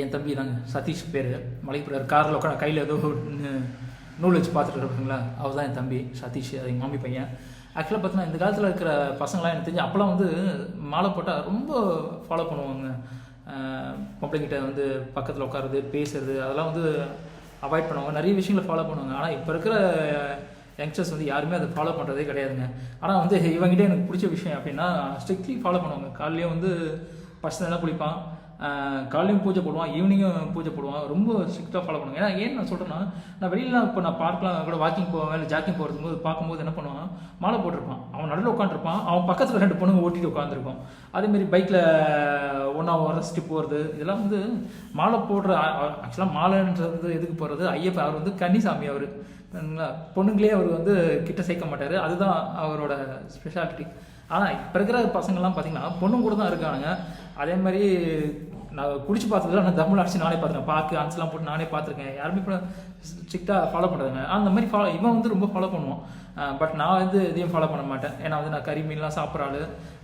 என் தம்பி தாங்க சதீஷ் பேர். மலைப்புறார் காரில் உட்காந்து கையில் ஏதோ நூல் வச்சு பார்த்துட்டு இருப்பாங்களா அவர் தான் என் தம்பி சதீஷ் அது எங்கள் மாமி பையன். ஆக்சுவலாக பார்த்தீங்கன்னா இந்த காலத்தில் இருக்கிற பசங்களாம் எனக்கு தெரிஞ்சு அப்போலாம் வந்து மாலை போட்டால் ரொம்ப ஃபாலோ பண்ணுவாங்க. பொம்பளைங்கிட்ட வந்து பக்கத்தில் உட்காருது பேசுறது அதெல்லாம் வந்து அவாய்ட் பண்ணுவாங்க. நிறைய விஷயங்களை ஃபாலோ பண்ணுவாங்க. ஆனால் இப்போ இருக்கிற யங்ஸ்டர்ஸ் வந்து யாருமே அதை ஃபாலோ பண்ணுறதே கிடையாதுங்க. ஆனால் வந்து இவங்ககிட்ட எனக்கு பிடிச்ச விஷயம் அப்படின்னா ஸ்ட்ரிக்ட்லி ஃபாலோ பண்ணுவாங்க. காலையிலேயே வந்து பர்சனலாக குளிப்பான். காலையும் பூஜை போடுவான் ஈவினிங்கும் பூஜை போடுவான். ரொம்ப ஸ்ட்ரிக்டாக ஃபாலோ பண்ணுவாங்க. ஏன்னா ஏன் நான் சொல்கிறேன்னா நான் வெளியில் இப்போ நான் பார்க்கலாம் கூட வாக்கிங் போவேன் இல்லை ஜாக்கிங் போகிறது போது பார்க்கும்போது என்ன பண்ணுவான்? மாலை போட்டிருப்பான். அவன் நடுவில் உட்காந்துருப்பான் அவன் பக்கத்தில் ரெண்டு பொண்ணுங்க ஓட்டிட்டு உட்காந்துருக்கும் அதேமாரி பைக்கில் ஒன்றா உரசிட்டு போகிறது இதெல்லாம் வந்து மாலை போடுற ஆக்சுவலாக மாலைன்றது வந்து எதுக்கு போகிறது ஐயப்ப அவர் வந்து கன்னிசாமி அவர். பொண்ணுங்களே அவர் வந்து கிட்ட சேர்க்க மாட்டார். அதுதான் அவரோட ஸ்பெஷாலிட்டி ஆனால் இப்போ இருக்கிற பசங்கள்லாம் பார்த்தீங்கன்னா பொண்ணுங்க கூட தான் இருக்கானுங்க. அதே மாதிரி நான் குடிச்சு பார்த்ததுல நான் தமிழ் அடிச்சு நானே பார்த்துருக்கேன் பாக்கு அன்ஸ்லாம் போட்டு நானே பார்த்துருக்கேன். யாருமே இப்போ ஸ்ட்ரிக்டாக ஃபாலோ பண்ணுறாங்க அந்த மாதிரி ஃபாலோ இவன் வந்து ரொம்ப ஃபாலோ பண்ணுவான். பட் நான் வந்து எதையும் ஃபாலோ பண்ண மாட்டேன். ஏன்னா வந்து நான் கறி மீன்லாம் சாப்பிட்ற ஆள்.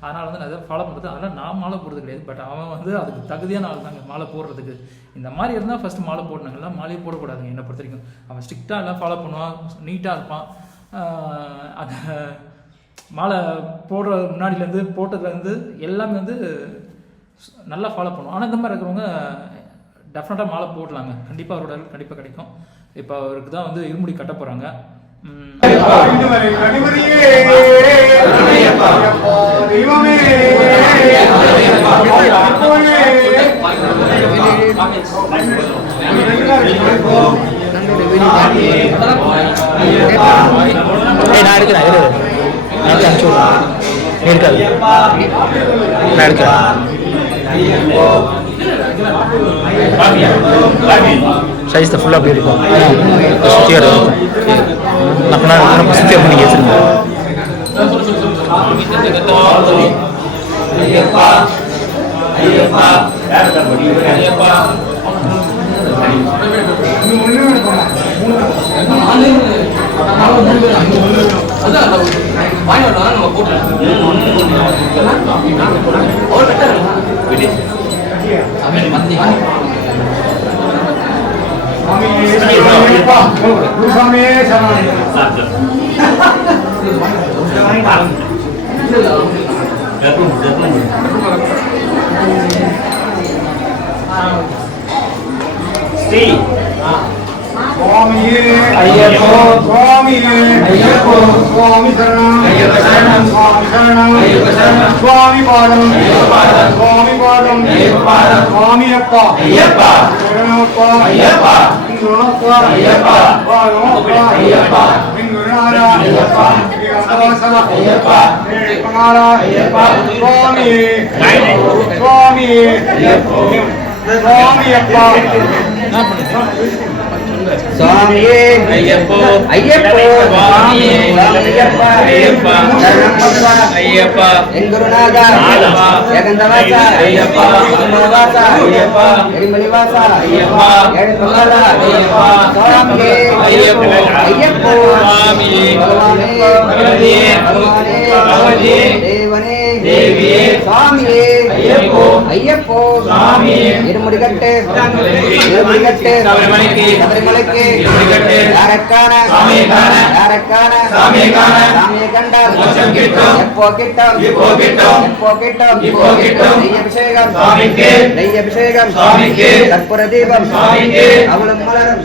அதனால் வந்து நான் அதை ஃபாலோ பண்ணுறது அதனால் நான் மாலை போடுறது கிடையாது. பட் அவன் வந்து அதுக்கு தகுதியான ஆள் தாங்க மாலை போடுறதுக்கு. இந்த மாதிரி இருந்தால் ஃபஸ்ட்டு மாலை போடணுங்கள்லாம் மாலையை போடக்கூடாதுங்க என்னை பொறுத்த வரைக்கும் அவன் ஸ்ட்ரிக்டாக எல்லாம் ஃபாலோ பண்ணுவான் நீட்டாக இருப்பான். அதை அந்த மாலை போடுற முன்னாடிலேருந்து போட்டதுலேருந்து எல்லாமே வந்து நல்லா ஃபாலோ பண்ணுவோம். ஆனால் இந்த மாதிரி இருக்கிறவங்க டெஃபினட்டாக மாலை போடலாங்க. கண்டிப்பாக அவரோட கண்டிப்பாக கிடைக்கும். இப்போ அவருக்கு தான் வந்து இருமுடி கட்ட போகிறாங்க நான் எடுக்கிறேன் இரு. நான் நான் எடுக்கிறேன். சைஸ் தான் ஃபுல்லாக அப்படி இருக்கும் சுற்றி எடுக்கும் நான் பண்ண பண்ணி வச்சுருந்தேன் ஐயப்பா, குருசாமியே சரணம் சுவாமியே ஐயப்போ சுவாமியே ஐயப்போ சுவாமி சரணம் சுவாமி சரணம் சுவாமி பாதம். சுவாமி சுவாமி அப்பா ஐயப்பா. ஐயப்பா. ஐயப்பா. ஐயப்பா. ஐயப்பா. சுவாமியே சுவாமியே சுவாமி அப்பா சுவாமியே ஐயப்போ. ஐயப்போ சுவாமியே. ஐயப்பா. ஐயப்பா. சரணமப்பா ஐயப்பா. எங்குருநாதா. ஐயப்பா ஏகந்தவாசா ஐயப்பா. அம்மவாசா ஐயப்பா. எரிமலிவாசா. ஐயப்பா. ஏழுமலாதா ஐயப்பா. சுவாமியே. ஐயப்போ. ஐயப்போ. சுவாமியே. பகவானே. பகவதியே பகவானே. பகவதியே தேவனே. தேவியே. சுவாமியே. ஐயப்போ. ஐயப்போ. சுவாமியே இருமுடிகட்டு இருமுடிகட்டு சபரிமலைக்கு யாரக்கான யாரக்கான சாமியை காண சாமியை கண்டால் கிட்டும் எப்போ கிட்டும் இப்போ கிட்டும் எப்போ கிட்டும் இப்போ கிட்டும் நெய் அபிஷேகம் சுவாமிக்கு நெய் அபிஷேகம் சுவாமிக்கு கற்பூர தீபம் சுவாமிக்கு அவளும் மலரும்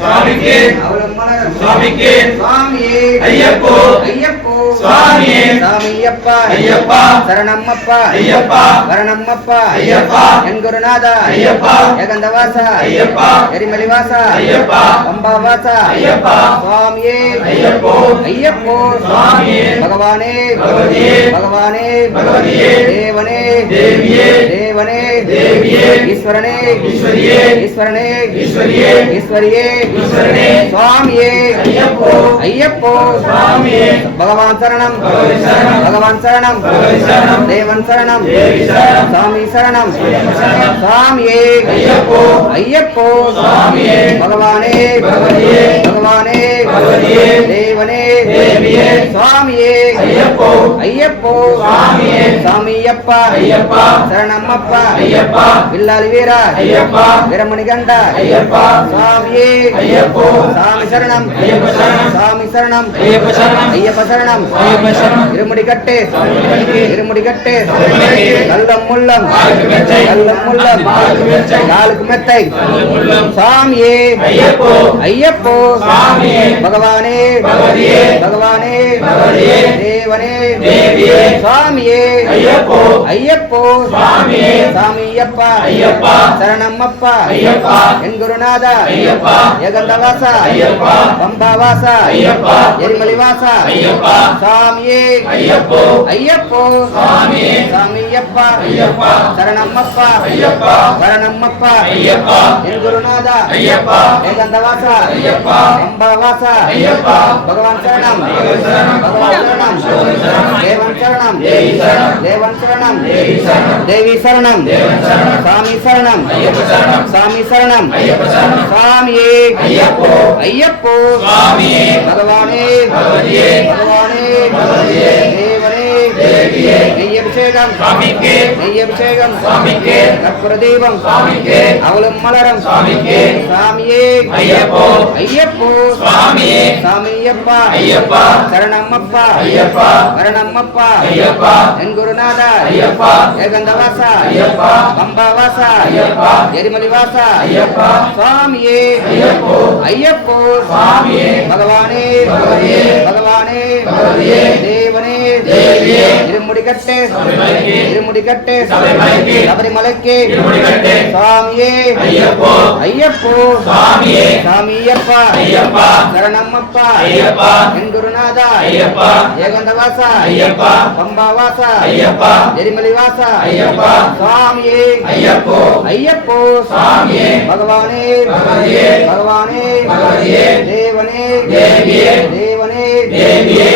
மலரும் சுவாமிக்கு. சுவாமியே. ஐயப்போ. ஐயப்போ. சுவாமியே. சாமியப்பா ஐயப்பா. சரணம்மப்பா. ஐயப்பா. வரணம்மப்பா ஐயப்பா. என் குருநாதா ஐயப்பா. ஏகந்தவாசா. ஐயப்பா. எரிமலிவாசா. ஐயப்பா. பம்பாவாசா ஐயப்பா. சுவாமியே. ஐயப்போ. ஐயப்போ. சுவாமியே. பகவானே. பகவதியே. பகவானே. பகவதியே. தேவனே. தேவியே. தேவனே. தேவியே. ஈஸ்வரனே. ஈஸ்வரியே. ஈஸ்வரனே. ஈஸ்வரியே. ஈஸ்வரியே. ஈஸ்வரனே. சுவாமியே. ஐயப்போ ஐயப்போ. சுவாமியே. பகவான் சரணம். பகவான் சரணம். தேவன் சரணம். சாமி சரணம். சுவாமியே. ஐயப்போ. ஐயப்போ. சுவாமியே. பகவானே. பகவதியே பகவானே. தேவனே. தேவியே. சுவாமியே. ஐயப்போ. ஐயப்போ. சுவாமியே. சாமியப்பா ஐயப்பா. சரணம்மப்பா ஐயப்பா. வில்லாலி வீரா. ஐயப்பா. வீரமணி கண்டா ஐயப்பா. சுவாமியே. ஐயப்போ. சாமி சரணம் ஐயப்ப சரணம். சாமி சரணம் ஐயப்ப சரணம். ஐயப்ப சரணம் ஐயப்ப சரணம். இருமுடி கட்டு இருமுடி கட்டு. கல்லம் முள்ளம். கல்லம் முள்ளம் காலுக்கு மெத்தை. சாமியே ஐயப்போ. ஐயப்போ. பகவானே. பகவானே. தேவனே. சாமியே ஐயப்போ. ஐயப்போ சாமியே. சாமியப்பா ஐயப்பா. சரணம்மப்பா ஐயப்பா. என் குருநாதா ஐயப்பா. ஏகந்தவாசா ஐயப்பா. பம்பாவாசா ஐயப்பா. எரிமலிவாசா ஐயப்பா. சாமியே ஐயப்போ. ஐயப்போ சாமியே. சாமியப்பா ஐயப்பா. சரணம்மப்பா ஐயப்பா. வரணம்மப்பா ஐயப்பா. என் குருநாதா ஐயப்பா. ஏகந்தவாசா ஐயப்பா. பம்பாவாசா ஐயப்பா. பகவான் சரணம் பகவான் சரணம். சரணம். தேவன். தேவன் தேவி. சாமி சரணம் ஐயப்ப. சாமி ஐயப்ப சரணம். சாமியே ஐயப்போ. ஐயப்போ சுவாமியே. பகவானே பகவதியே. பகவானே பகவதியே. தேவனே தேவியே. நெய் அபிஷேகம் சுவாமிக்கு. நெய் அபிஷேகம் சுவாமிக்கு. கற்பூர சுவாமிக்கு. அவளும் மலரம். சாமியே ஐயப்போ. ஐயப்போ சுவாமியே. சாமியப்பா ஐயப்பா. சரணம்மப்பா ஐயப்பா. வரணம்மப்பா ஐயப்பா. என் குருநாதா ஐயப்பா. ஏகந்தவாசா ஐயப்பா. பம்பாவாசா ஐயப்பா. எரிமலிவாசா ஐயப்பா. சுவாமியே ஐயப்போ. ஐயப்போ சுவாமியே. பகவானே பகவதியே. பகவானே தேவியே. இருமுடி கட்டு. இருமுடி கட்டு சபரிமலைக்கு. சுவாமியே ஐயப்போ. ஐயப்போ சுவாமியே. சாமியப்பா ஐயப்பா. சரணம்மப்பா ஐயப்பா. என் குருநாதா ஐயப்பா. ஏகந்தவாசா ஐயப்பா. பம்பாவாசா ஐயப்பா. எரிமலிவாசா ஐயப்பா. சுவாமியே ஐயப்போ. ஐயப்போ சுவாமியே. பகவானே பகவதியே. பகவானே பகவதியே. தேவனே தேவியே. தேவனே தேவியே.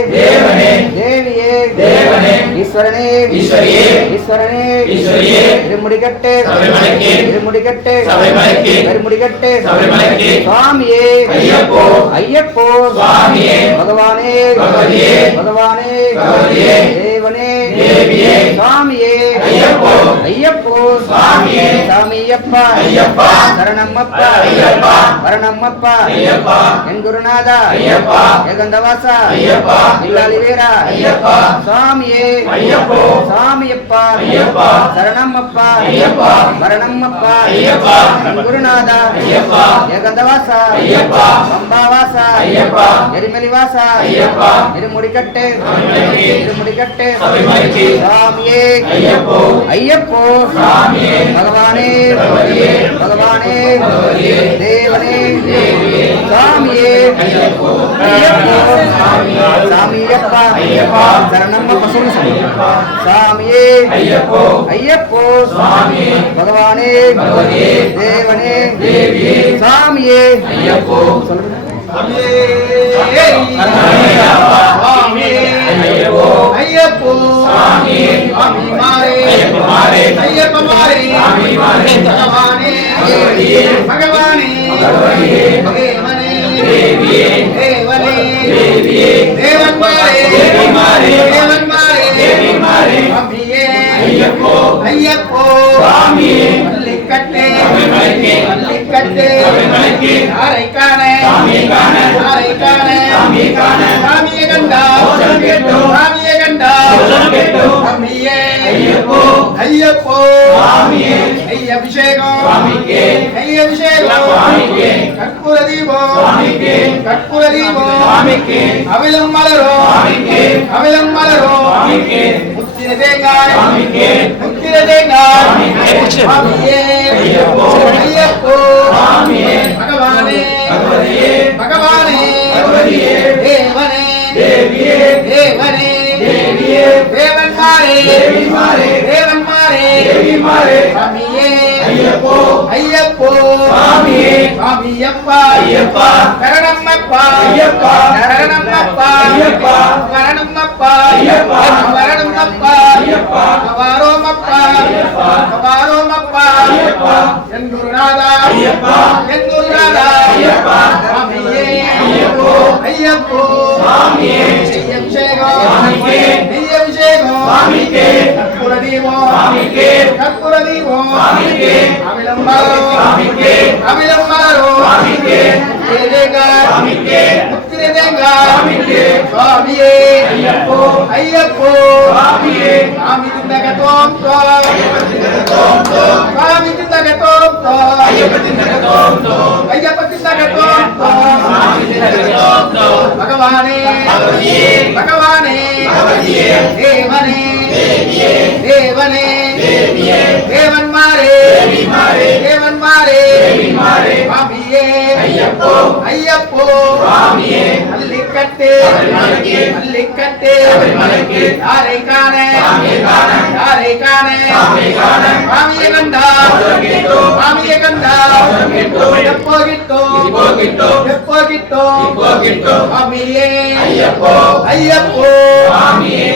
தேவனே. தேவியே தேவனே. ஈஸ்வரனே ஈஸ்வரியே. ஈஸ்வரனே ஈஸ்வரியே. இருமுடிக்கட்டு சபரிமலைக்கு. இருமுடிக்கட்டு சபரிமலைக்கு. இருமுடிக்கட்டு சபரிமலைக்கு. சுவாமியே ஐயப்போ. ஐயப்போ சுவாமியே. பகவானே பகவதியே. பகவானே பகவதியே. தேவனே தேவியே. சுவாமியே ஐயப்போ. ஐயப்போ சுவாமியே. சாமியப்பா ஐயப்பா. சரணம்மப்பா ஐயப்பா. வரணம்மப்பா ஐயப்பா. என் குருநாதா ஐயப்பா. ஏகந்தவாசா ஐயப்பா. இல்லாலி வீரா ஐயப்பா. சுவாமியே ஐயப்போ. சாமியப்பா ஐயப்பா. சரணம்மப்பா ஐயப்பா. வரணம்மப்பா ஐயப்பா. என் குருநாதா ஐயப்பா. ஏகந்தவாசா ஐயப்பா. பம்பாவாசா ஐயப்பா. எரிமலிவாசா ஐயப்பா. இருமுடிக்கட்டு. இருமுடிக்கட்டு. சுவாமியே ஐயப்போ. ஐயப்போ. பகவானே. பகவானே. தேவனே. சாமியே ஐயப்போ. சாமியே. சாமியப்பா. சரணம்ம பசுனு சாமியே ஐயப்போ. ஐயப்போ. பகவானே. தேவனே. சாமியே ஐயப்போ. ஐயப்போ. ஐயப்போ. சாமி மாறே ஐயப்ப மாறே. ஐயப்ப மாறே சாமி மாறே. பகவானே பகவதியே. பகவானே பகவதியே. தேவனே தேவியே. தேவனே தேவியே. தேவன் மாறே தேவி மாறே. தேவன் தேவி ஐயப்போ. ஐயப்போ சபரிமலைக்கு. ஐயப்போ. நெய் அபிஷேகம். நெய் அபிஷேகம். கற்பூர தீபம். கற்பூர தீபம். அவிலம் சுவாமிக்கு. அவிலம் சுவாமிக்கு. முத்திர தேங்காய். முத்திர தேங்காய் ஐயப்போ. ஐயப்போ. பகவானே. பகவானே சாமியப்பா ஐயப்பா. கரணம்மப்பா ஐயப்பா. கரணம்மப்பா ஐயப்பா. கரணம்மப்பா ஐயப்பா. கரணம்மப்பா ஐயப்பா. கவாரோமப்பா ஐயப்பா. கவாரோமப்பா ஐயப்பா. என் குருநாதா ஐயப்பா. என் குருநாதா ஐயப்பா. சாமியே ஐயப்போ. ஐயப்போ சாமியே. சாமிக்கு. கற்பூர தீபம் சாமிக்கு. கற்பூர தீபம் சுவாமிக்கு அமிலம் மலரும் சுவாமிக்கு அமிலம் மலரும் சுவாமிக்கு முத்திரதேங்க சுவாமிக்கு முத்திரதேங்க சுவாமிக்கு சுவாமியே ஐயப்போ ஐயப்போ சுவாமியே சுவாமி திந்தக தோம் தோம் தோம் தோம் சுவாமி திந்தக தோம் தோம் ஐயப்ப திண்டக தோம் தோம் ஐயப்ப திந்தக பகவதியே பகவானே பகவதியே தேவனே. தேவியே. தேவனே. தேவியே. தேவன்மாரே. தேவிமாரே. தேவன்மாரே. தேவிமாரே. சுவாமியே ஐயப்போ ஐயப்போ சுவாமியே அல்லிக்கட்டு அல்லிக்கட்டு யாரை காண யாரை காண சுவாமியை கண்டா. சுவாமியை கண்டா அவசரம் கேட்டோம். எப்போ கிட்டோம் இப்போ கிட்டோம். எப்போ கிட்டோம் இப்போ கிட்டோம். சுவாமியே ஐயப்போ ஐயப்போ சுவாமியே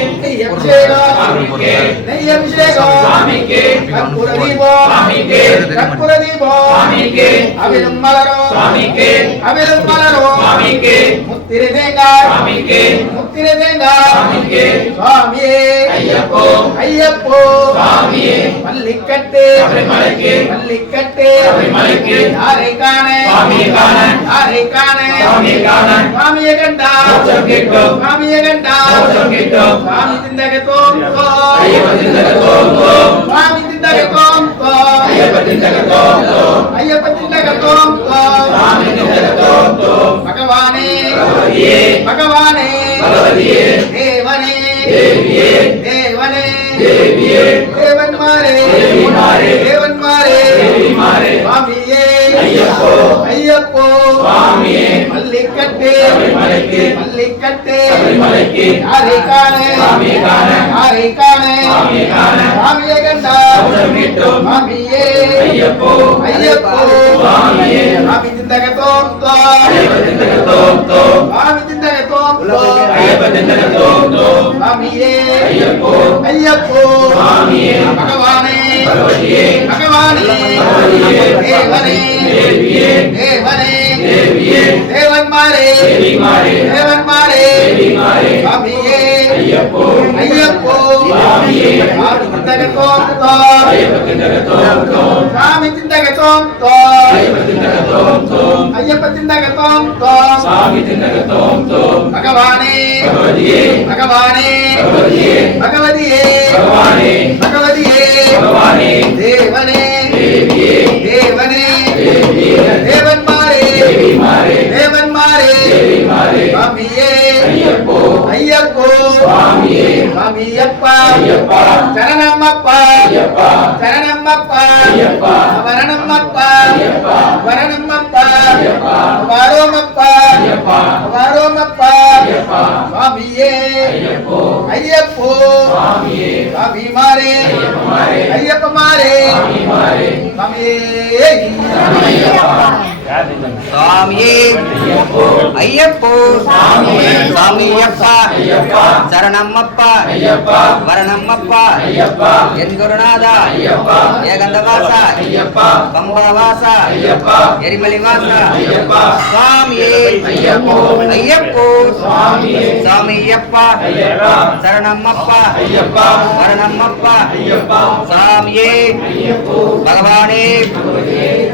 சுவாமிக்கு. அவிலும் மலரும் சுவாமிக்கு. முத்திரை தேங்காய் முத்திரை சுவாமிக்கு. சுவாமியே. ஐயப்போ. ஐயப்போ. சுவாமியே. மல்லிக்கட்டு. சபரிமலைக்கு. மல்லிக்கட்டு. சபரிமலைக்கு. யாரை காண? சுவாமியை காண. யாரை காண? சுவாமியை காண. சுவாமியை கண்டா? கேட்டோம். சுவாமியை கண்டா? கேட்டோம். சுவாமி ஐயப்ப சுவாமி ஐயப்ப ஐயப்ப சுவாமி சபரிமலைக்கு யாரை காண சுவாமியை காண யாரை காண சுவாமியை காண சுவாமியை கண்டா. அவசரம் கேட்டோம். சுவாமியே ஐயப்போ. ஐயப்போ. சுவாமியே. சுவாமி திந்தக தோம் தோம் ஐயப்ப திண்டக தோம் தோம் சுவாமி திந்தக தோம் தோம் ஐயப்ப திண்டக தோம் தோம் சுவாமியே ஐயப்போ. ஐயப்போ. சுவாமியே. பகவானே. பகவதியே. பகவானே. பகவதியே. தேவனே. தேவியே. தேவனே. தேவியே. தேவன்மாரே. தேவிமாரே. தேவன்மாரே. தேவிமாரே சுவாமியே ஐயப்போ ஐயப்போ சுவாமியே சுவாமி திந்தக தோம் தோம் ஐயப்ப திண்டக தோம் தோம் சுவாமி திந்தக தோம் தோம் ஐயப்ப திண்டக தோம் தோம் ஐயப்ப திந்தக தோம் தோம் சுவாமி திண்டக தோம் தோம் பகவானே பகவதியே பகவானே பகவதியே பகவதியே பகவானே பகவதியே பகவானே ஐயப்பா. சரணம்மப்பா. ஐயப்பா. சரணம்மப்பா. ஐயப்பா. வரணம்மப்பா ஐயப்பா. வரணம்மப்பா ஐயப்பா. வாரோமப்பா ஐயப்பா. வாரோமப்பா ஐயப்பா. சுவாமியே. ஐயப்போ. ஐயப்போ. சுவாமிமாரே. ஐயப்பமாரே. ஐயப்பமாரே. சுவாமிமாரே. சுவாமியே. சுவாமியே ஐயப்போ. சாமியப்பா. சரணம்மப்பா. வரணம்மப்பா என் குருநாதா. ஏகந்தவாசா. பம்பாவாசா எரிமலிவாசா. சுவாமியே ஐயப்போ. சாமியப்பா. சரணம்மப்பா. வரணம்மப்பா சாமியே. பகவானே.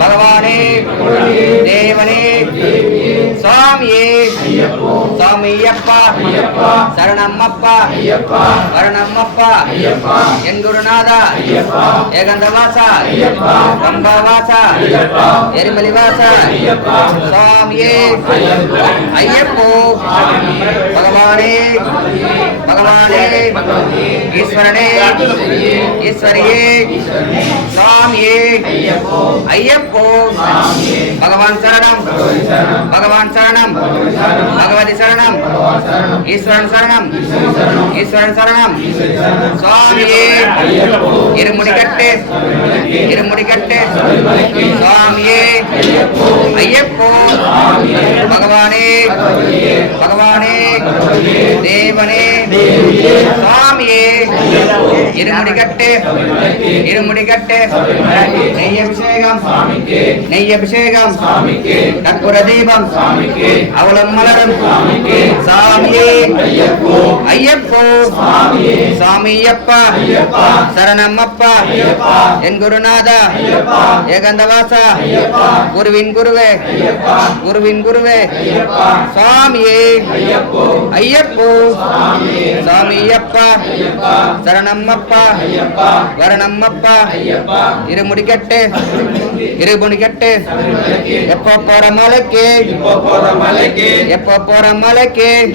பகவானே. தேவனே. சுவாமியே. சுவாமியப்பா. ஐயப்பா. சரணம்மப்பா. வரணம்மப்பா. என் குருநாதா ஏகந்தவாசா. ஐயப்பா. எரிமலிவாசா. சுவாமியே. ஐயப்போ. பகவானே. பகவானே. ஈஸ்வரனே. ஈஸ்வரியே. சுவாமியே. ஐயப்போ. பகவான் சரணம். பகவான் சரணம். பகவதி சரணம். சரணம். ஈஸ்வரன் சரணம். ஈஸ்வரன் சரணம். சுவாமியே இருமுடி கட்டு இருமுடி கட்டு சுவாமியே ஐயப்போ. பகவானே பகவானே தேவனே. சுவாமியே இருமுடி கட்டு இருமுடி கட்டு நெய் அபிஷேகம் நெய் அபிஷேகம் கற்பூர தீபம் அவலம் மலரும். சாமியே ஐயப்போ. சாமியப்பா. சரணமப்பா. என் குருநாதா. ஏகந்தவாசா. குருவின் குருவே. குருவின் குருவே. சுவாமியே ஐயப்போ. சாமியப்பா. சரணம்மப்பா வரணம்மப்பா இருமுடி கட்டு இருமுடி கட்டு எப்போ போற மலைக்கு? எப்போ போற மலைக்கு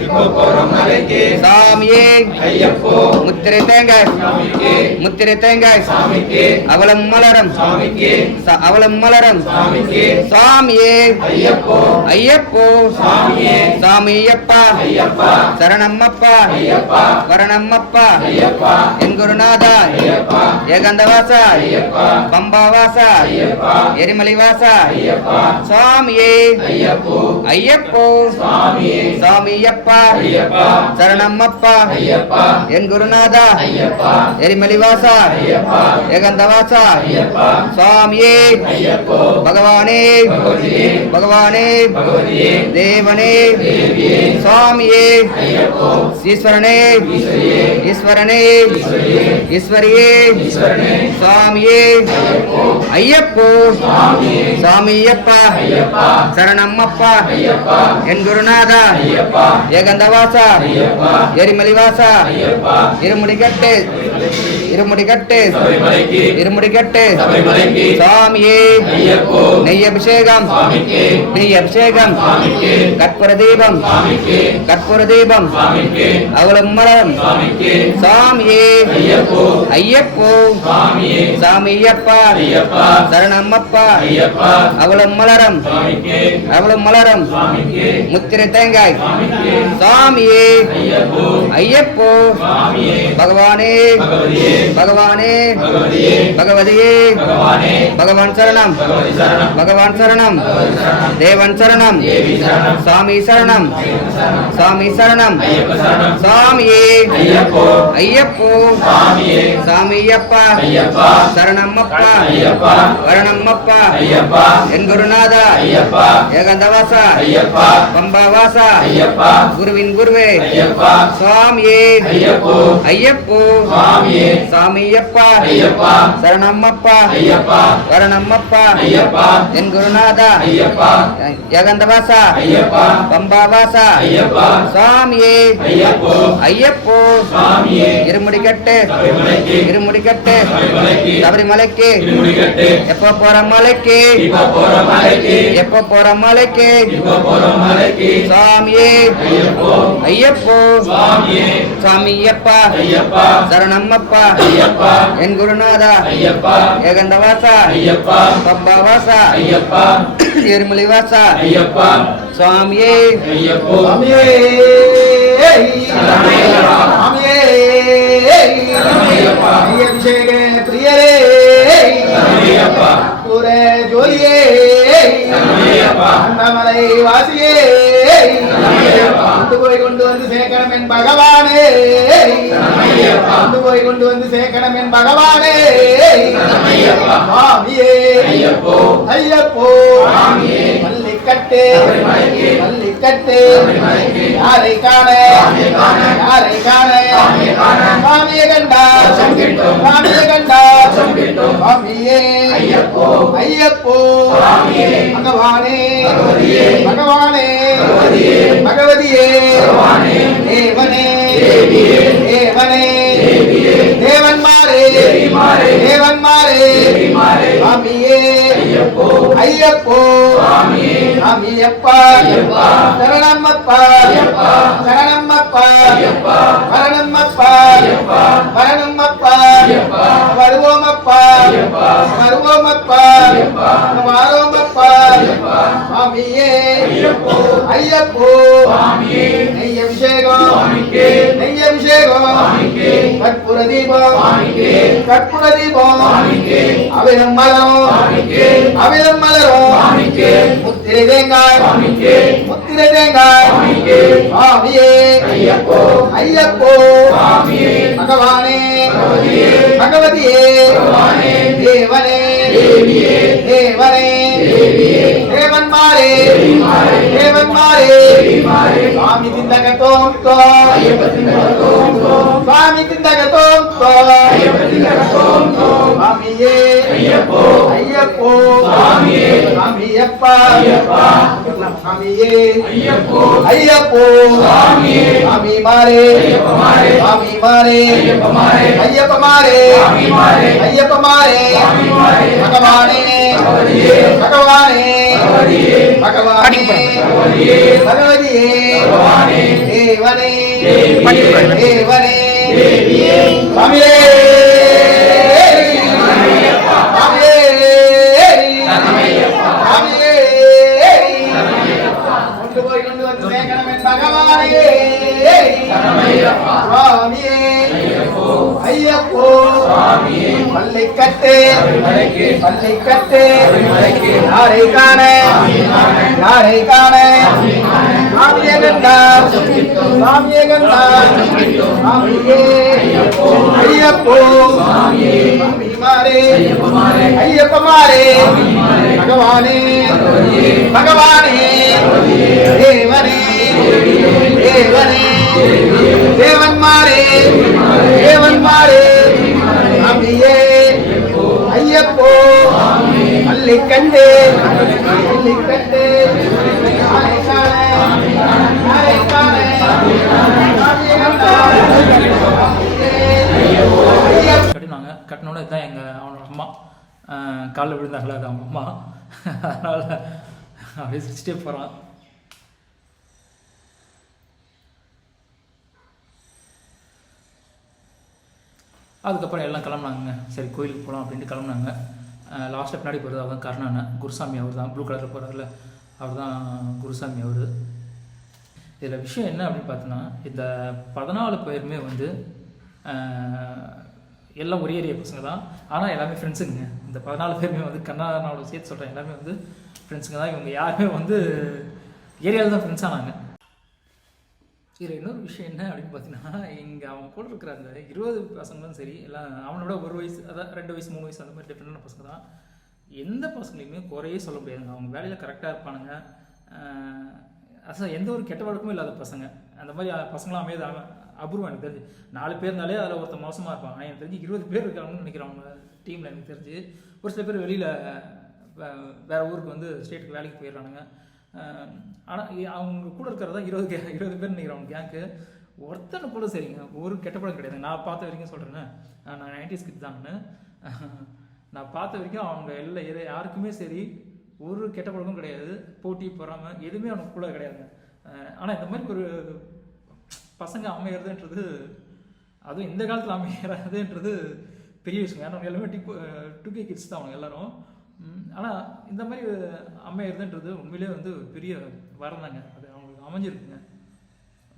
சாமியே. முத்திரை தேங்காய் முத்திரை தேங்காய் அவலம் மலரம். அவலம் மலரம். சாமியே. ஐயப்போ. சாமியப்பா. சரணம்மப்பா. வரணம்மப்பா. என் குருநாதா ஏகந்தவாசா. பம்பாவாசா. எரிமலைவாசா. சுவாமியே ஐயப்போ. சாமியப்பா. சரணம்மப்பா. என் குருநாதா. எரிமலிவாசா. ஏகந்தவாசா. சுவாமியே. பகவானே. பகவானே. தேவனே. சுவாமியே. ஈஸ்வரனே. ஈஸ்வரனே. ஈஸ்வரியே. சுவாமியே. ஐயப்போ. சாமியப்பா சரணம்மப்பா. என் குருநாதா. ஏகந்தவாசா. எரிமலிவாசா. இருமுடி கட்டு இருமுடி கட்டு. இருமுடி கட்டு. சாமியே நெய் அபிஷேகம் நெய் அபிஷேகம் கற்பூர தீபம். கற்பூர தீபம். அவலம் மரம் சாமியே ஐயப்போ. சாமியப்பா சரணம்மப்பா. அவலம் மலரம். அவலம் மலரம். முத்திரை தேங்காய். சாமியே ஐயப்போ. பகவானே. பகவானே. பகவதியே. பகவான். சரணம். பகவான் சரணம். தேவன் சரணம். சாமி சரணம். சாமி சரணம். சாமியே. ஐயப்போ. சாமியப்பா. சரணம்மப்பா. வரணம்மப்பா. என் குருநாதா. ஏகந்தவாசா. பம்பாவாசா. குருவின் குருவே. சுவாமியே ஐயப்போ. சாமியப்பா சரணம்மப்பா. வரணம்மப்பா. என் குருநாதா. ஏகந்தவாசா பம்பாவாசா. சுவாமியே. ஐயப்போ. இருமுடி கட்டு இருமுடி கட்டு சபரிமலைக்கு. எப்போ போற மலைக்கு? எப்போ போற மலைக்கு? சாமியே ஐயப்போ. சாமியப்பா சரணம்மப்பா. என் குருநாதா. ஏகந்தவாசா. பம்பாவாசா. எருமலிவாசா. சுவாமியே. சுவாமியே. சுவாமியே. அபிஷேக பிரியரே. அண்ணாமலை வாசியே. கொண்டு போய் கொண்டு வந்து சேர்க்கணும் என் பகவானே. கொண்டு போய் கொண்டு வந்து சேர்க்கணும் என் பகவானே. சுவாமியே ஐயப்போ. மல்லிக்கட்டு. மல்லிக்கட்டு. யாரை காண? யாரை காண? சுவாமியை கண்டா. சுவாமியை கண்டா. சுவாமியே ஐயப்போ. ஐயப்போ. பகவானே. பகவானே. சுவாமியே. ஐயப்போ. சாமியப்பா சரணம்மப்பா. சரணம்மப்பா. சரணம்மப்பா சரணம்மப்பா வருவோமப்பா. வருவோமப்பா. வாரோமப்பா சுவாமியே. ஐயப்போ. நெய் அபிஷேகம். நெய் அபிஷேகம் கற்பூர தீபம் கற்பூர தீபம் அவிரம் மலம் அமிலம் மலரும். முத்திரை தேங்காய். முத்திரை தேங்காய். சுவாமியே. ஐயப்போ. பகவானே. பகவதியே. திந்தக தோம் தோ சுவாமி திந்தக தோம் தோ சுவாமியே ஐயப்போ ஐயப்போ சுவாமியே சுவாமியப்பா சுவாமியே ஐயப்போ ஐயப்போ சுவாமியே சுவாமி மாரே சுவாமி மாரே ஐயப்ப மாரே ஐயப்ப மாரே பகவானே பகவானே பகவானே பகவதியே தேவனே தேவனே சுவாமியே சுவாமியே கொண்டு போய் கொண்டு வந்து சேர்க்கணும் என் பகவானே. சுவாமியே. ஐயப்போ. பல்லை கட்டு. பல்லை கட்டு. யாரை காண? யாரை காண? சாமியே கண்டா சாமியே கண்டா சாமியே ஐயப்போ. சாமி ஐயப்பமாரே. பகவானே. பகவானே. தேவனே. தேவனே. தேவன் மாறே தேவன் மாறே சாமியே ஐயப்போ. அல்லை கண்டு கட்டினாங்க இதுதான் எங்கள் அவனோட அம்மா. காலில் விழுந்தாங்களா அது அவங்க அம்மா? அதனால் அப்படியே சிரிச்சிட்டே போகிறான் அதுக்கப்புறம் எல்லாம் கிளம்புனாங்க. சரி கோயிலுக்கு போகலாம் அப்படின்ட்டு கிளம்புனாங்க. லாஸ்ட்டில் பின்னாடி போகிறது அவர் தான் கருணாண்ண குருசாமி அவர் தான் ப்ளூ கலரில் போகிறாருல அவர் தான் குருசாமி அவர். இதில் விஷயம் என்ன அப்படின்னு பார்த்தோன்னா இந்த பதினாலு பேருமே வந்து எல்லாம் ஒரே ஏரியா பசங்க தான். ஆனால் எல்லாமே ஃப்ரெண்ட்ஸுங்க இந்த பதினாலு பேருமே வந்து கண்ணானோட சேர்த்து சொல்கிறேன் எல்லாமே வந்து ஃப்ரெண்ட்ஸுங்க தான். இவங்க யாருமே வந்து ஏரியாவில் தான் ஃப்ரெண்ட்ஸ் ஆனாங்க. இதில் இன்னொரு விஷயம் என்ன அப்படின்னு பார்த்தீங்கன்னா இங்கே அவன் கூட இருக்கிற அந்த இருபது பசங்களும் சரி எல்லாம் அவனோட ஒரு வயசு அதான் ரெண்டு வயசு மூணு வயசு அந்த மாதிரி டிஃப்ரெண்டான பசங்க தான். எந்த பசங்களையுமே குறையே சொல்ல முடியாதுங்க. அவங்க வேலையில் கரெக்டாக இருப்பானுங்க. ஆஹ் எந்த ஒரு கெட்ட வழக்கமும் இல்லாத பசங்க. அந்த மாதிரி பசங்களாம் அமையாது அபூர்வம் எனக்கு தெரிஞ்சு. நாலு பேர் இருந்தாலே அதில் ஒருத்தன் மோசமாக இருப்பான். எனக்கு தெரிஞ்சு இருபது பேர் இருக்காங்கன்னு நினைக்கிறேன் அவங்க டீமில் எனக்கு தெரிஞ்சு. ஒரு சில பேர் வெளியில் வேற ஊருக்கு வந்து ஸ்டேட்டுக்கு வேலைக்கு போயிடுறானுங்க. ஆனால் அவங்க கூட இருக்கிறதா இருபது கே இருபது பேர் நினைக்கிறேன் அவங்க கேங்க்கு ஒருத்தனை கூட சரிங்க. ஒரு கெட்ட படம் கிடையாது. நான் பார்த்த வரைக்கும் சொல்கிறேன்னு நான் நைன்டிஸ் கிட் தான் நான். பார்த்த வரைக்கும் அவங்க எல்லா எது- யாருக்குமே சரி ஒரு கெட்ட பழக்கம் கிடையாது. போட்டி பொறாமை எதுவுமே அவனுக்கு கூட கிடையாதுங்க. ஆனால் இந்த மாதிரி ஒரு பசங்க அமையிறதுன்றது அதுவும் இந்த காலத்தில் அமையிறதுன்றது பெரிய விஷயம். ஏன்னா எல்லாமே டிப் டூ கே கிட்ஸ் தான் அவங்க எல்லாரும். ஆனால் இந்த மாதிரி அமையிறதுன்றது உண்மையிலேயே வந்து பெரிய வரந்தாங்க அது அவங்களுக்கு அமைஞ்சிருக்குங்க.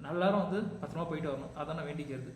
நல்லாரும் வந்து பத்திரமா போயிட்டு வரணும். அதான் நான் வேண்டிக்கிறது.